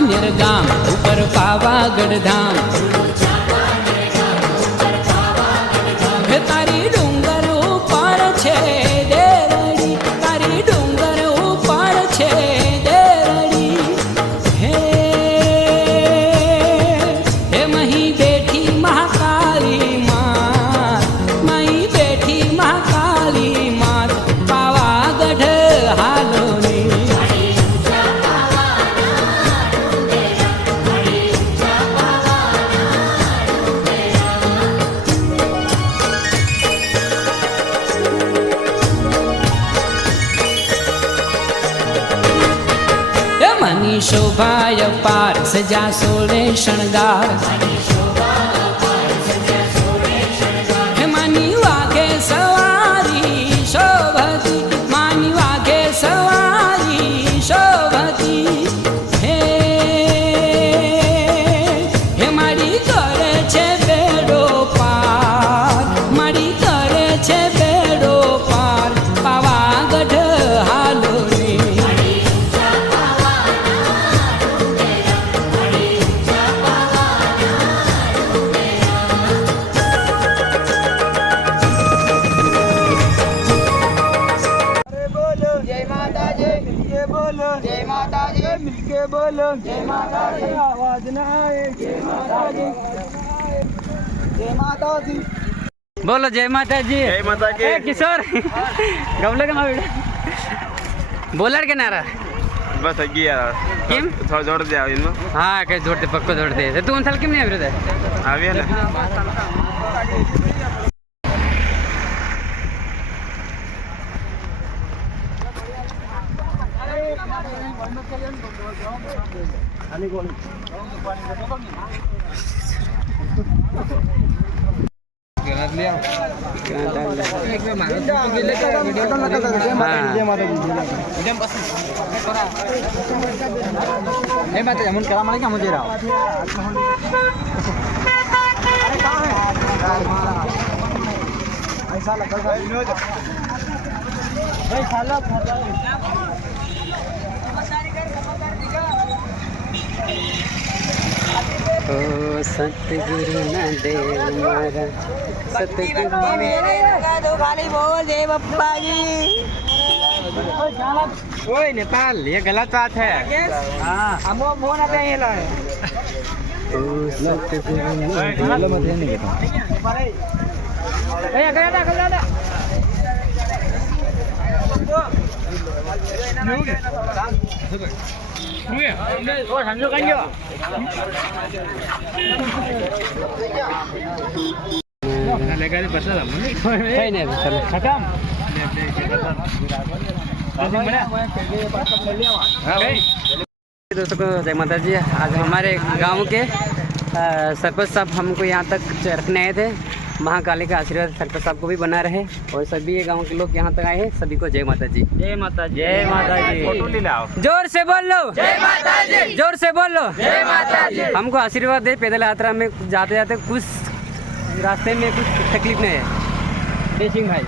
निर्गाम ऊपर पावागढ़ धाम। हे तारी डूंगर ऊपर छे देरड़ी, तारी डूंगर ऊपर छे देरड़ी। हे मही बैठी महाकाली मात, मही बैठी महाकाली मात पावागढ़ हालोनी। मनी शोभाय पार सजा सोले शणगार। मनी वागे सवारी शोभती, मानी वागे सवारी शोभती। हे मारी करे छे बेड़ो पार, मारी करे छे बेड़ो पार पावागढ़ हालोनी। जय माता जी, मिलके बोलो जय माता जी, आवाज ना आए जय माता जी, जय माता जी। बोलो जय माता जी। जय माता जी। किशोर गमले का बोलर के नारा बस अगी यार किम थोड़ा जोड़ दे इनको। हाँ के जोड़ते पक्को जोड़ते तू उन साल किम नहीं आवे आवे ना ऐसा लगा ओ सतगुरु न देव मारा सतगुरु मेरे लगा दो खाली बोल जय बप्पा जी। ओए नेपाल ये गलत बात है। हाँ हम वो फोन आते हैं ला ओ सतगुरु न देव भैया गया ना गया ना वो समझो कहियो लेकर बस नहीं नहीं चलो खत्म। दोस्तों को जय माता जी। आज हमारे गांव के सरपंच साहब हमको यहाँ तक रखने आए थे। महाकाली का आशीर्वाद सरपंच साहब को भी बना रहे और सभी गांव के लोग यहाँ तक आए हैं। सभी को जय माता जी। जय माता जी। जय माता जी। फोटो ले लाओ जोर से बोल लो जय माता जी, जोर से बोल लो जय माता जी। हमको आशीर्वाद दे। पैदल यात्रा में जाते जाते कुछ रास्ते में कुछ तकलीफ नहीं है। जय सिंह भाई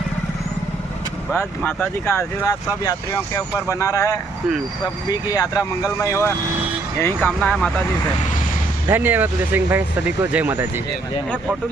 बस माता जी का आशीर्वाद सब यात्रियों के ऊपर बना रहे, सभी की यात्रा मंगलमय हो, यही कामना है माता जी से। धन्यवाद जय सिंह भाई। सभी को जय माता जी। फोटो